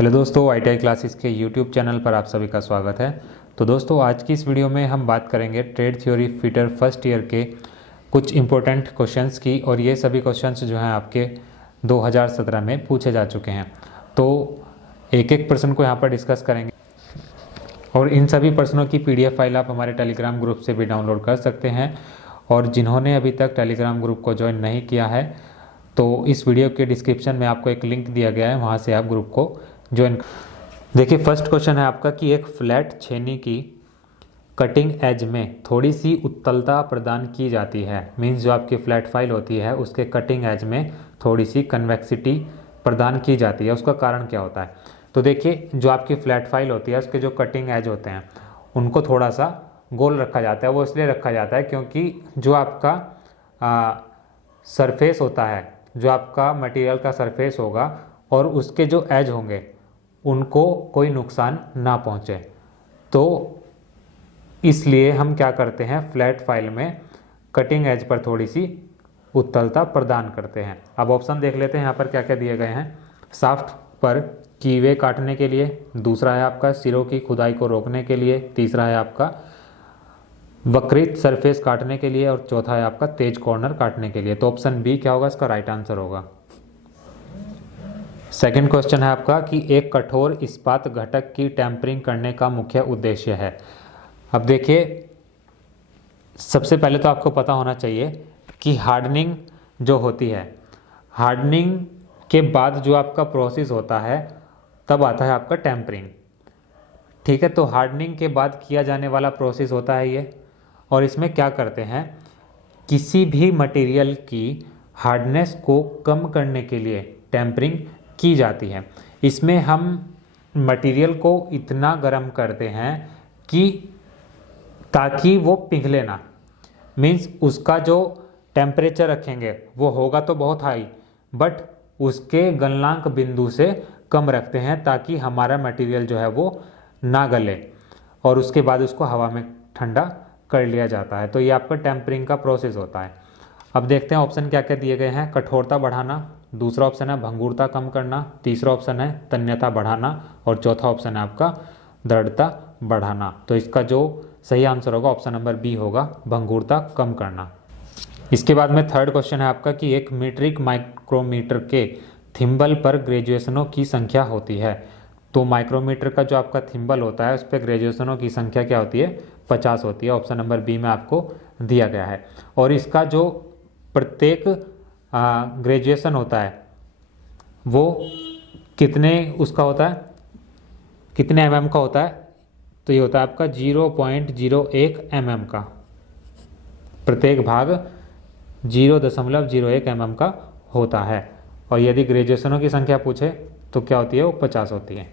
Hello दोस्तों, ITI classes के YouTube channel पर आप सभी का स्वागत है। तो दोस्तों, आज की इस वीडियो में हम बात करेंगे trade theory fitter first year के कुछ इंपॉर्टेंट क्वेश्चंस की, और ये सभी क्वेश्चंस जो हैं आपके 2017 में पूछे जा चुके हैं। तो एक एक प्रश्न को यहाँ पर डिस्कस करेंगे, और इन सभी प्रश्नों की PDF फाइल आप हमारे टेलीग्राम ग्रुप से भी डाउनलोड कर सकते हैं। और जिन्होंने अभी तक टेलीग्राम ग्रुप को ज्वाइन नहीं किया है, तो इस वीडियो के डिस्क्रिप्शन में आपको एक लिंक दिया गया है, वहाँ से आप ग्रुप को ज्वाइन। देखिए, फर्स्ट क्वेश्चन है आपका कि एक फ्लैट छेनी की कटिंग एज में थोड़ी सी उत्तलता प्रदान की जाती है। मींस जो आपकी फ्लैट फाइल होती है उसके कटिंग एज में थोड़ी सी कन्वेक्सिटी प्रदान की जाती है, उसका कारण क्या होता है? तो देखिए, जो आपकी फ्लैट फाइल होती है उसके जो कटिंग एज होते हैं उनको थोड़ा सा गोल रखा जाता है। वो इसलिए रखा जाता है क्योंकि जो आपका सरफेस होता है, जो आपका मटेरियल का सरफेस होगा और उसके जो एज होंगे उनको कोई नुकसान ना पहुंचे। तो इसलिए हम क्या करते हैं, फ्लैट फाइल में कटिंग एज पर थोड़ी सी उत्तलता प्रदान करते हैं। अब ऑप्शन देख लेते हैं यहाँ पर क्या क्या दिए गए हैं। शाफ्ट पर कीवे काटने के लिए, दूसरा है आपका सिरों की खुदाई को रोकने के लिए, तीसरा है आपका वक्रित सरफेस काटने के लिए, और चौथा है आपका तेज कॉर्नर काटने के लिए। तो ऑप्शन बी क्या होगा, इसका राइट आंसर होगा। सेकंड क्वेश्चन है आपका कि एक कठोर इस्पात घटक की टेम्परिंग करने का मुख्य उद्देश्य है। अब देखिए, सबसे पहले तो आपको पता होना चाहिए कि हार्डनिंग जो होती है, हार्डनिंग के बाद जो आपका प्रोसेस होता है तब आता है आपका टेम्परिंग। ठीक है, तो हार्डनिंग के बाद किया जाने वाला प्रोसेस होता है ये। और इसमें क्या करते हैं, किसी भी मटेरियल की हार्डनेस को कम करने के लिए टेम्परिंग की जाती है। इसमें हम मटेरियल को इतना गर्म करते हैं कि ताकि वो पिघले ना। मीन्स उसका जो टेम्परेचर रखेंगे वो होगा तो बहुत हाई, बट उसके गलनांक बिंदु से कम रखते हैं ताकि हमारा मटेरियल जो है वो ना गले, और उसके बाद उसको हवा में ठंडा कर लिया जाता है। तो ये आपका टेम्परिंग का प्रोसेस होता है। अब देखते हैं ऑप्शन क्या क्या दिए गए हैं। कठोरता बढ़ाना, दूसरा ऑप्शन है भंगुरता कम करना, तीसरा ऑप्शन है तन्यता बढ़ाना, और चौथा ऑप्शन है आपका दृढ़ता बढ़ाना। तो इसका जो सही आंसर होगा ऑप्शन नंबर बी होगा, भंगुरता कम करना। इसके बाद में थर्ड क्वेश्चन है आपका कि एक मीट्रिक माइक्रोमीटर के थिम्बल पर ग्रेजुएशनों की संख्या होती है। तो माइक्रोमीटर का जो आपका थिम्बल होता है उस पर ग्रेजुएशनों की संख्या क्या होती है, 50 होती है। ऑप्शन नंबर बी में आपको दिया गया है। और इसका जो प्रत्येक ग्रेजुएशन होता है वो कितने उसका होता है, कितने mm का होता है? तो ये होता है आपका 0.01 mm का। प्रत्येक भाग 0.01 mm का होता है। और यदि ग्रेजुएशनों की संख्या पूछे तो क्या होती है, वो 50 होती है।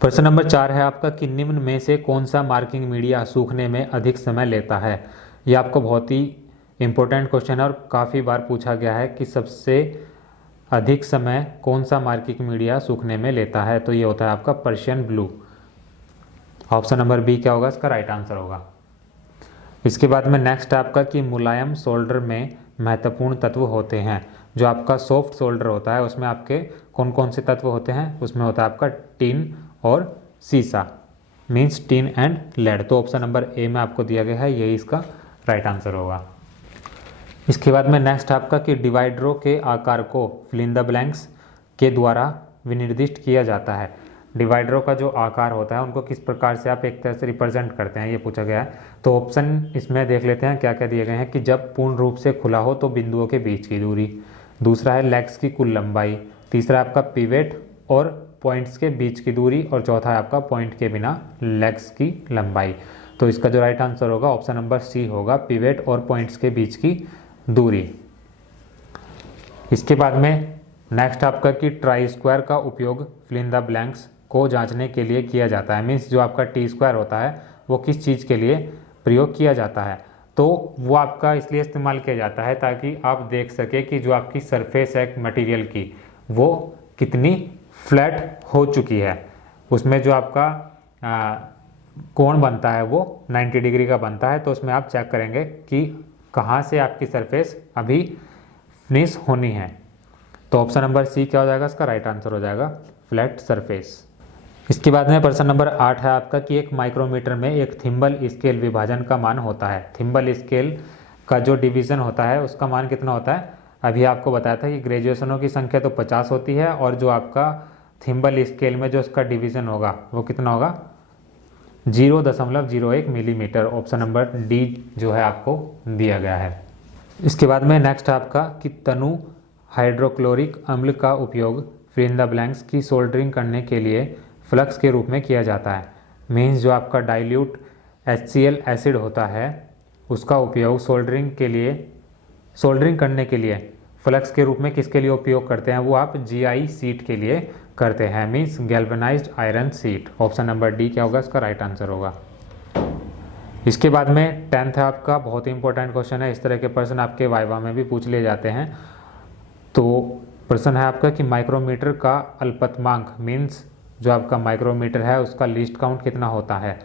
प्रश्न नंबर 4 है आपका कि निम्न में से कौन सा मार्किंग मीडिया सूखने में अधिक समय लेता है। ये आपको बहुत ही इंपॉर्टेंट क्वेश्चन है और काफ़ी बार पूछा गया है कि सबसे अधिक समय कौन सा मार्किंग मीडिया सूखने में लेता है। तो ये होता है आपका Persian blue. Option number B क्या होगा, इसका राइट आंसर होगा। इसके बाद में नेक्स्ट आपका कि मुलायम सोल्डर में महत्वपूर्ण तत्व होते हैं। जो आपका सॉफ्ट सोल्डर होता है उसमें आपके कौन कौन से तत्व होते हैं? उसमें होता है आपका टिन और सीसा, मीन्स टिन एंड लेड। तो ऑप्शन नंबर ए में आपको दिया गया है, यही इसका राइट आंसर होगा। इसके बाद में नेक्स्ट आपका कि डिवाइडरों के आकार को फिल इन द ब्लैंक्स के द्वारा विनिर्दिष्ट किया जाता है। डिवाइडरों का जो आकार होता है उनको किस प्रकार से आप एक तरह से रिप्रेजेंट करते हैं, ये पूछा गया है। तो ऑप्शन इसमें देख लेते हैं क्या क्या दिए गए हैं कि जब पूर्ण रूप से खुला हो तो बिंदुओं के बीच की दूरी, दूसरा है लेग्स की कुल लंबाई, तीसरा है आपका पिवेट और पॉइंट्स के बीच की दूरी, और चौथा है आपका पॉइंट के बिना लेग्स की लंबाई। तो इसका जो राइट आंसर होगा ऑप्शन नंबर सी होगा, पिवेट और पॉइंट्स के बीच की दूरी। इसके बाद में नेक्स्ट आपका कि ट्राई स्क्वायर का उपयोग फिल इन द ब्लैंक्स को जांचने के लिए किया जाता है। मीन्स जो आपका टी स्क्वायर होता है वो किस चीज़ के लिए प्रयोग किया जाता है? तो वो आपका इसलिए इस्तेमाल किया जाता है ताकि आप देख सके कि जो आपकी सरफेस है मटेरियल की वो कितनी फ्लैट हो चुकी है। उसमें जो आपका कोण बनता है वो 90 डिग्री का बनता है। तो उसमें आप चेक करेंगे कि कहाँ से आपकी सरफेस अभी फिनिश होनी है। तो ऑप्शन नंबर सी क्या हो जाएगा, इसका राइट आंसर हो जाएगा फ्लैट सरफेस। इसके बाद में प्रश्न नंबर 8 है आपका कि एक माइक्रोमीटर में एक थिम्बल स्केल विभाजन का मान होता है। थिम्बल स्केल का जो डिवीज़न होता है उसका मान कितना होता है। अभी आपको बताया था कि ग्रेजुएशनों की संख्या तो 50 होती है और जो आपका थिम्बल स्केल में जो उसका डिवीज़न होगा वो कितना होगा, 0.01 मिलीमीटर। ऑप्शन नंबर डी जो है आपको दिया गया है। इसके बाद में नेक्स्ट आपका कि तनु हाइड्रोक्लोरिक अम्ल का उपयोग फिल इन द ब्लैंक्स की सोल्डरिंग करने के लिए फ्लक्स के रूप में किया जाता है। मीन्स जो आपका डाइल्यूट HCl एसिड होता है उसका उपयोग सोल्डरिंग करने के लिए फ्लक्स के रूप में किसके लिए उपयोग करते हैं, वो आप GI सीट के लिए करते हैं, means galvanized iron sheet. Option number D क्या होगा, इसका राइट आंसर होगा। इसके बाद में 10th है आपका, बहुत ही इंपॉर्टेंट क्वेश्चन है। इस तरह के प्रश्न आपके वाइवा में भी पूछ लिए जाते हैं। तो प्रश्न है आपका कि माइक्रोमीटर का अल्पतमांक मीन्स जो आपका माइक्रोमीटर है उसका लीस्ट काउंट कितना होता है।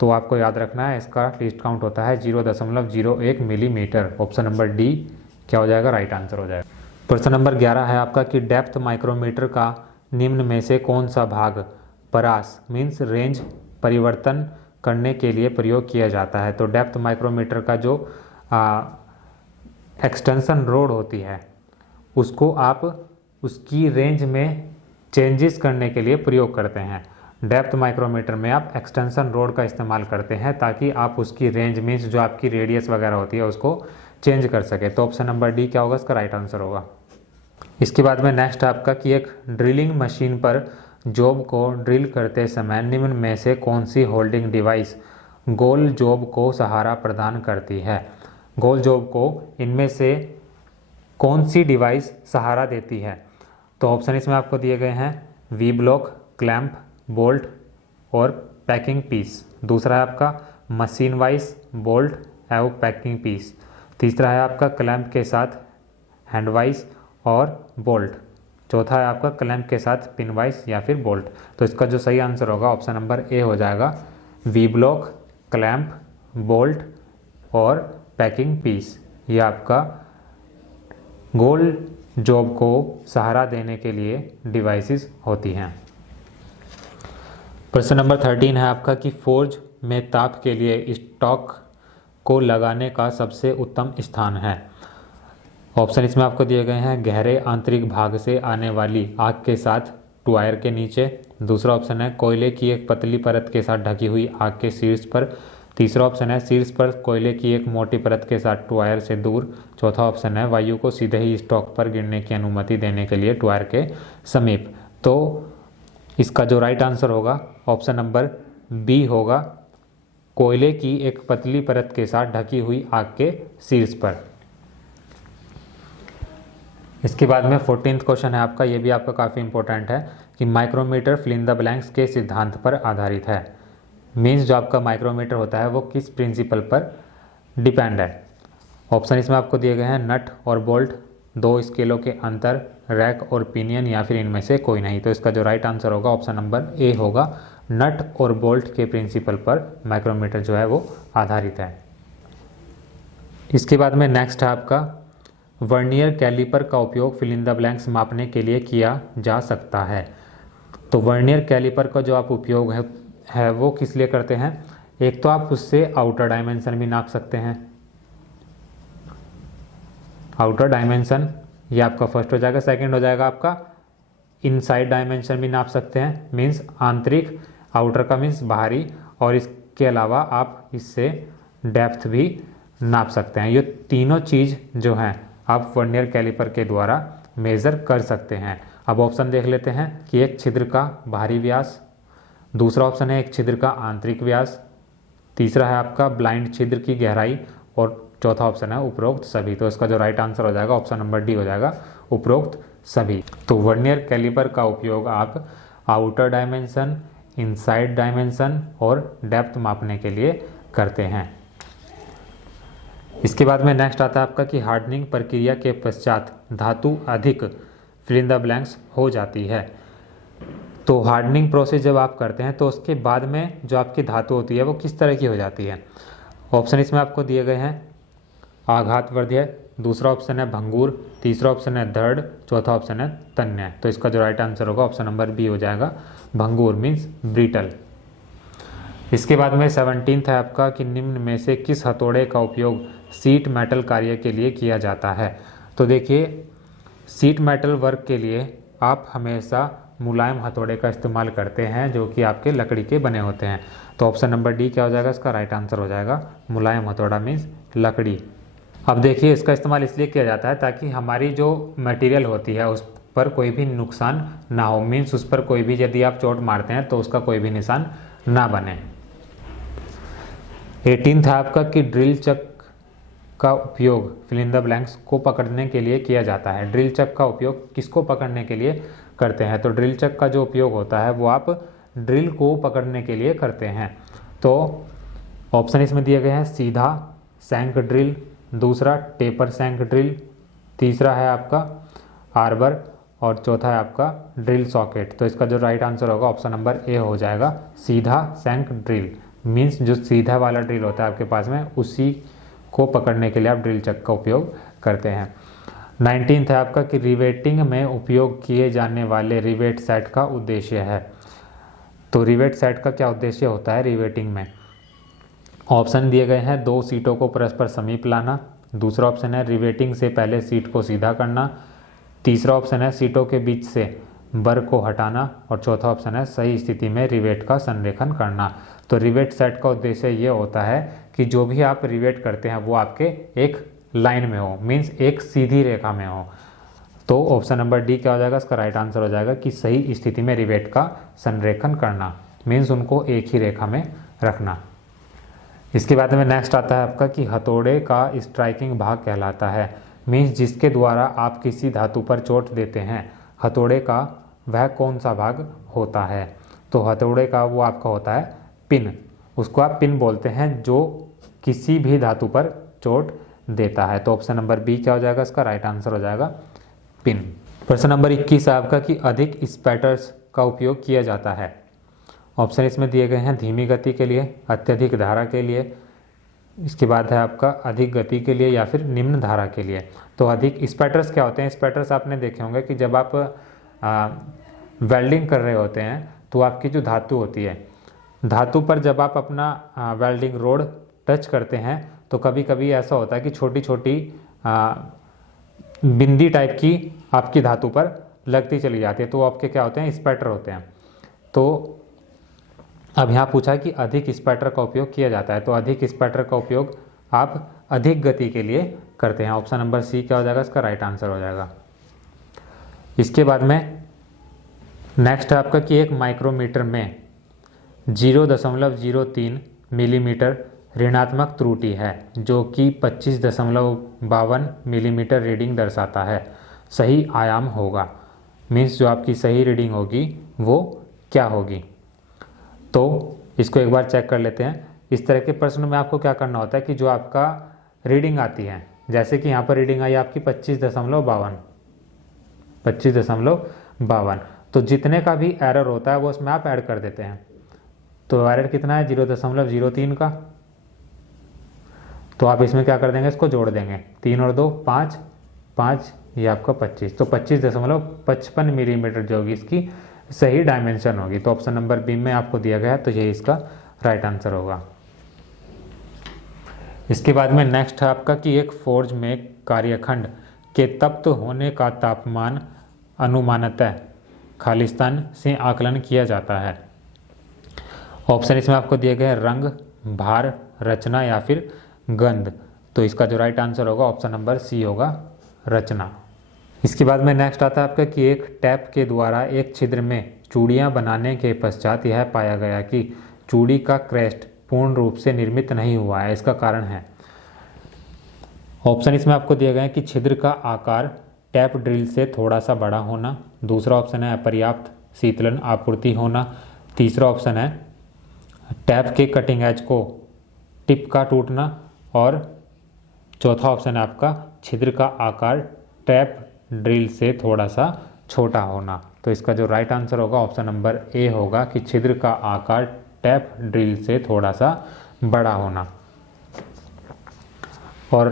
तो आपको याद रखना है इसका लीस्ट काउंट होता है 0.01 मिलीमीटर। ऑप्शन नंबर डी क्या हो जाएगा, राइट आंसर हो जाएगा। प्रश्न नंबर 11 है आपका कि डेप्थ माइक्रोमीटर का निम्न में से कौन सा भाग परास मीन्स रेंज परिवर्तन करने के लिए प्रयोग किया जाता है। तो डेप्थ माइक्रोमीटर का जो एक्सटेंशन रोड होती है उसको आप उसकी रेंज में चेंजेस करने के लिए प्रयोग करते हैं। डेप्थ माइक्रोमीटर में आप एक्सटेंशन रोड का इस्तेमाल करते हैं ताकि आप उसकी रेंज मीन्स जो आपकी रेडियस वगैरह होती है उसको चेंज कर सके। तो ऑप्शन नंबर डी क्या होगा, इसका राइट आंसर होगा। इसके बाद में नेक्स्ट आपका कि एक ड्रिलिंग मशीन पर जॉब को ड्रिल करते समय निम्न में से कौन सी होल्डिंग डिवाइस गोल जॉब को सहारा प्रदान करती है। गोल जॉब को इनमें से कौन सी डिवाइस सहारा देती है। तो ऑप्शन इसमें आपको दिए गए हैं वी ब्लॉक, क्लैंप, बोल्ट और पैकिंग पीस। दूसरा है आपका मशीन वाइज, बोल्ट एवं पैकिंग पीस। तीसरा है आपका क्लैंप के साथ हैंड वाइज और बोल्ट। चौथा है आपका क्लैंप के साथ पिन वाइज या फिर बोल्ट। तो इसका जो सही आंसर होगा ऑप्शन नंबर ए हो जाएगा, वी ब्लॉक, क्लैंप, बोल्ट और पैकिंग पीस। ये आपका गोल जॉब को सहारा देने के लिए डिवाइसेस होती हैं। प्रश्न नंबर 13 है आपका कि फोर्ज में ताप के लिए स्टॉक को लगाने का सबसे उत्तम स्थान है। ऑप्शन इसमें आपको दिए गए हैं गहरे आंतरिक भाग से आने वाली आग के साथ टुआयर के नीचे। दूसरा ऑप्शन है कोयले की एक पतली परत के साथ ढकी हुई आग के शीर्ष पर। तीसरा ऑप्शन है शीर्ष पर कोयले की एक मोटी परत के साथ टुआयर से दूर। चौथा ऑप्शन है वायु को सीधे ही स्टॉक पर गिरने की अनुमति देने के लिए टुआयर के समीप। तो इसका जो राइट आंसर होगा ऑप्शन नंबर बी होगा, कोयले की एक पतली परत के साथ ढकी हुई आग के शीर्ष पर। इसके बाद में 14th क्वेश्चन है आपका, ये भी आपका काफ़ी इंपॉर्टेंट है कि micrometer fill in the blanks के सिद्धांत पर आधारित है। मीन्स जो आपका माइक्रोमीटर होता है वो किस प्रिंसिपल पर डिपेंड है। ऑप्शन इसमें आपको दिए गए हैं नट और बोल्ट, दो स्केलों के अंतर, रैक और पिनियन या फिर इनमें से कोई नहीं। तो इसका जो राइट आंसर होगा ऑप्शन नंबर ए होगा, नट और बोल्ट के प्रिंसिपल पर माइक्रोमीटर जो है वो आधारित है। इसके बाद में नेक्स्ट है आपका वर्नियर कैलिपर का उपयोग फिल इन द ब्लैंक्स मापने के लिए किया जा सकता है। तो वर्नियर कैलिपर का जो आप उपयोग है वो किस लिए करते हैं। एक तो आप उससे आउटर डायमेंशन भी नाप सकते हैं, आउटर डायमेंशन ये आपका फर्स्ट हो जाएगा। सेकंड हो जाएगा आपका इनसाइड डायमेंशन भी नाप सकते हैं, मीन्स आंतरिक, आउटर का मीन्स बाहरी। और इसके अलावा आप इससे डेप्थ भी नाप सकते हैं। ये तीनों चीज़ जो हैं आप वर्नियर कैलिपर के द्वारा मेज़र कर सकते हैं। अब ऑप्शन देख लेते हैं कि एक छिद्र का बाहरी व्यास, दूसरा ऑप्शन है एक छिद्र का आंतरिक व्यास, तीसरा है आपका ब्लाइंड छिद्र की गहराई और चौथा ऑप्शन है उपरोक्त सभी। तो इसका जो राइट आंसर हो जाएगा ऑप्शन नंबर डी हो जाएगा, उपरोक्त सभी। तो वर्नियर कैलिपर का उपयोग आप आउटर डायमेंशन, इनसाइड डायमेंशन और डेप्थ मापने के लिए करते हैं। इसके बाद में नेक्स्ट आता है आपका कि हार्डनिंग प्रक्रिया के पश्चात धातु अधिक फिल इन द ब्लैंक्स हो जाती है। तो हार्डनिंग प्रोसेस जब आप करते हैं तो उसके बाद में जो आपकी धातु होती है वो किस तरह की हो जाती है। ऑप्शन इसमें आपको दिए गए हैं आघातवर्धक, दूसरा ऑप्शन है भंगूर, तीसरा ऑप्शन है दृढ़, चौथा ऑप्शन है तन्य। तो इसका जो राइट आंसर होगा ऑप्शन नंबर बी हो जाएगा, भंगूर मीन्स ब्रिटल। इसके बाद में 17th है आपका कि निम्न में से किस हथौड़े का उपयोग सीट मेटल कार्य के लिए किया जाता है। तो देखिए, सीट मेटल वर्क के लिए आप हमेशा मुलायम हथौड़े का इस्तेमाल करते हैं जो कि आपके लकड़ी के बने होते हैं। तो ऑप्शन नंबर डी क्या हो जाएगा, इसका राइट आंसर हो जाएगा मुलायम हथौड़ा मीन्स लकड़ी। अब देखिए, इसका इस्तेमाल इसलिए किया जाता है ताकि हमारी जो मटेरियल होती है उस पर कोई भी नुकसान ना हो, मीन्स उस पर कोई भी यदि आप चोट मारते हैं तो उसका कोई भी निशान ना बने। 18th है आपका कि ड्रिल चक का उपयोग फिल इन द ब्लैंक्स को पकड़ने के लिए किया जाता है। ड्रिल चक का उपयोग किसको पकड़ने के लिए करते हैं। तो ड्रिल चक का जो उपयोग होता है वो आप ड्रिल को पकड़ने के लिए करते हैं। तो ऑप्शन इसमें दिए गए हैं, सीधा सैंक ड्रिल, दूसरा टेपर सैंक ड्रिल, तीसरा है आपका आर्बर और चौथा है आपका ड्रिल सॉकेट। तो इसका जो राइट आंसर होगा ऑप्शन नंबर ए हो जाएगा, सीधा सैंक ड्रिल मीन्स जो सीधा वाला ड्रिल होता है आपके पास में उसी को पकड़ने के लिए आप ड्रिल चक का उपयोग करते हैं। 19th है आपका कि रिवेटिंग में उपयोग किए जाने वाले रिवेट सेट का उद्देश्य है। तो रिवेट सेट का क्या उद्देश्य होता है रिवेटिंग में। ऑप्शन दिए गए हैं, 2 सीटों को परस्पर समीप लाना, दूसरा ऑप्शन है रिवेटिंग से पहले सीट को सीधा करना, तीसरा ऑप्शन है सीटों के बीच से बर को हटाना और चौथा ऑप्शन है सही स्थिति में रिवेट का संरेखन करना। तो रिवेट सेट का उद्देश्य ये होता है कि जो भी आप रिवेट करते हैं वो आपके एक लाइन में हो, मीन्स एक सीधी रेखा में हो। तो ऑप्शन नंबर डी क्या हो जाएगा, इसका राइट आंसर हो जाएगा कि सही स्थिति में रिवेट का संरेखन करना मीन्स उनको एक ही रेखा में रखना। इसके बाद में नेक्स्ट आता है आपका कि हथौड़े का स्ट्राइकिंग भाग कहलाता है, मीन्स जिसके द्वारा आप किसी धातु पर चोट देते हैं हथौड़े का वह कौन सा भाग होता है। तो हथौड़े का वो आपका होता है पिन, उसको आप पिन बोलते हैं जो किसी भी धातु पर चोट देता है। तो ऑप्शन नंबर बी क्या हो जाएगा, इसका राइट आंसर हो जाएगा पिन। प्रश्न नंबर 21 है आपका कि अधिक स्पैटर्स का उपयोग किया जाता है। ऑप्शन इसमें दिए गए हैं, धीमी गति के लिए, अत्यधिक धारा के लिए, इसके बाद है आपका अधिक गति के लिए या फिर निम्न धारा के लिए। तो अधिक स्पैटर्स क्या होते हैं, स्पैटर्स आपने देखे होंगे कि जब आप वेल्डिंग कर रहे होते हैं तो आपकी जो धातु होती है, धातु पर जब आप अपना वेल्डिंग रोड टच करते हैं तो कभी कभी ऐसा होता है कि छोटी छोटी बिंदी टाइप की आपकी धातु पर लगती चली जाती है, तो आपके क्या होते हैं, स्पैटर होते हैं। तो अब यहाँ पूछा है कि अधिक स्पैटर का उपयोग किया जाता है, तो अधिक स्पैटर का उपयोग आप अधिक गति के लिए करते हैं। ऑप्शन नंबर सी क्या हो जाएगा, इसका राइट आंसर हो जाएगा। इसके बाद में नेक्स्ट है आपका कि एक माइक्रोमीटर में 0.03 मिलीमीटर ऋणात्मक त्रुटि है जो कि 25.52 मिलीमीटर रीडिंग दर्शाता है, सही आयाम होगा, मीन्स जो आपकी सही रीडिंग होगी वो क्या होगी। तो इसको एक बार चेक कर लेते हैं। इस तरह के प्रश्न में आपको क्या करना होता है कि जो आपका रीडिंग आती है, जैसे कि यहाँ पर रीडिंग आई आपकी 25.52, तो जितने का भी एरर होता है वो उसमें आप ऐड कर देते हैं। तो एरर कितना है 0.03 का, तो आप इसमें क्या कर देंगे, इसको जोड़ देंगे, 3 और 2 5, 5 ये आपका 25, तो 25.55 मिलीमीटर जो होगी इसकी सही डायमेंशन होगी। तो ऑप्शन नंबर बी में आपको दिया गया है, तो यही इसका राइट आंसर होगा। इसके बाद में नेक्स्ट है आपका कि एक फोर्ज में कार्यखंड के तप्त होने का तापमान अनुमानतः खालिस्तान से आकलन किया जाता है। ऑप्शन इसमें आपको दिए गए हैं, रंग, भार, रचना या फिर गंध। तो इसका जो राइट आंसर होगा ऑप्शन नंबर सी होगा, रचना। इसके बाद में नेक्स्ट आता है आपका कि एक टैप के द्वारा एक छिद्र में चूड़ियाँ बनाने के पश्चात यह पाया गया कि चूड़ी का क्रेस्ट पूर्ण रूप से निर्मित नहीं हुआ है, इसका कारण है। ऑप्शन इसमें आपको दिए गए हैं कि छिद्र का आकार टैप ड्रिल से थोड़ा सा बड़ा होना, दूसरा ऑप्शन है अपर्याप्त शीतलन आपूर्ति होना, तीसरा ऑप्शन है टैप के कटिंग एज को टिप का टूटना और चौथा ऑप्शन है आपका छिद्र का आकार टैप ड्रिल से थोड़ा सा छोटा होना। तो इसका जो राइट आंसर होगा ऑप्शन नंबर ए होगा कि छिद्र का आकार टैप ड्रिल से थोड़ा सा बड़ा होना। और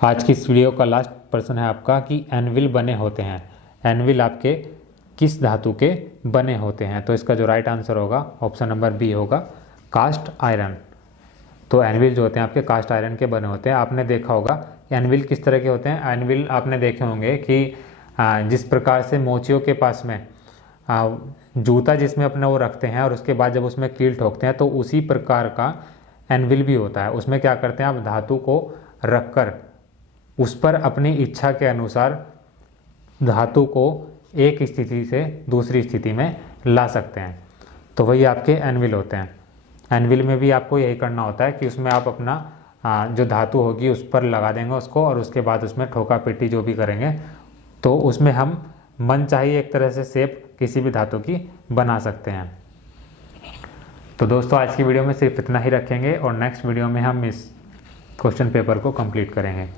आज की इस वीडियो का लास्ट प्रश्न है आपका कि एनविल बने होते हैं, एनविल आपके किस धातु के बने होते हैं? तो इसका जो राइट आंसर होगा ऑप्शन नंबर बी होगा, कास्ट आयरन। तो एनविल जो होते हैं आपके कास्ट आयरन के बने होते हैं। आपने देखा होगा एनविल किस तरह के होते हैं। एनविल आपने देखे होंगे कि जिस प्रकार से मोचियों के पास में जूता जिसमें अपने वो रखते हैं और उसके बाद जब उसमें कील ठोकते हैं, तो उसी प्रकार का एनविल भी होता है। उसमें क्या करते हैं, आप धातु को रखकर उस पर अपनी इच्छा के अनुसार धातु को एक स्थिति से दूसरी स्थिति में ला सकते हैं। तो वही आपके एनविल होते हैं। एनविल में भी आपको यही करना होता है कि उसमें आप अपना जो धातु होगी उस पर लगा देंगे उसको, और उसके बाद उसमें ठोका पिटी जो भी करेंगे, तो उसमें हम मनचाही एक तरह से शेप किसी भी धातु की बना सकते हैं। तो दोस्तों आज की वीडियो में सिर्फ इतना ही रखेंगे और नेक्स्ट वीडियो में हम इस क्वेश्चन पेपर को कंप्लीट करेंगे।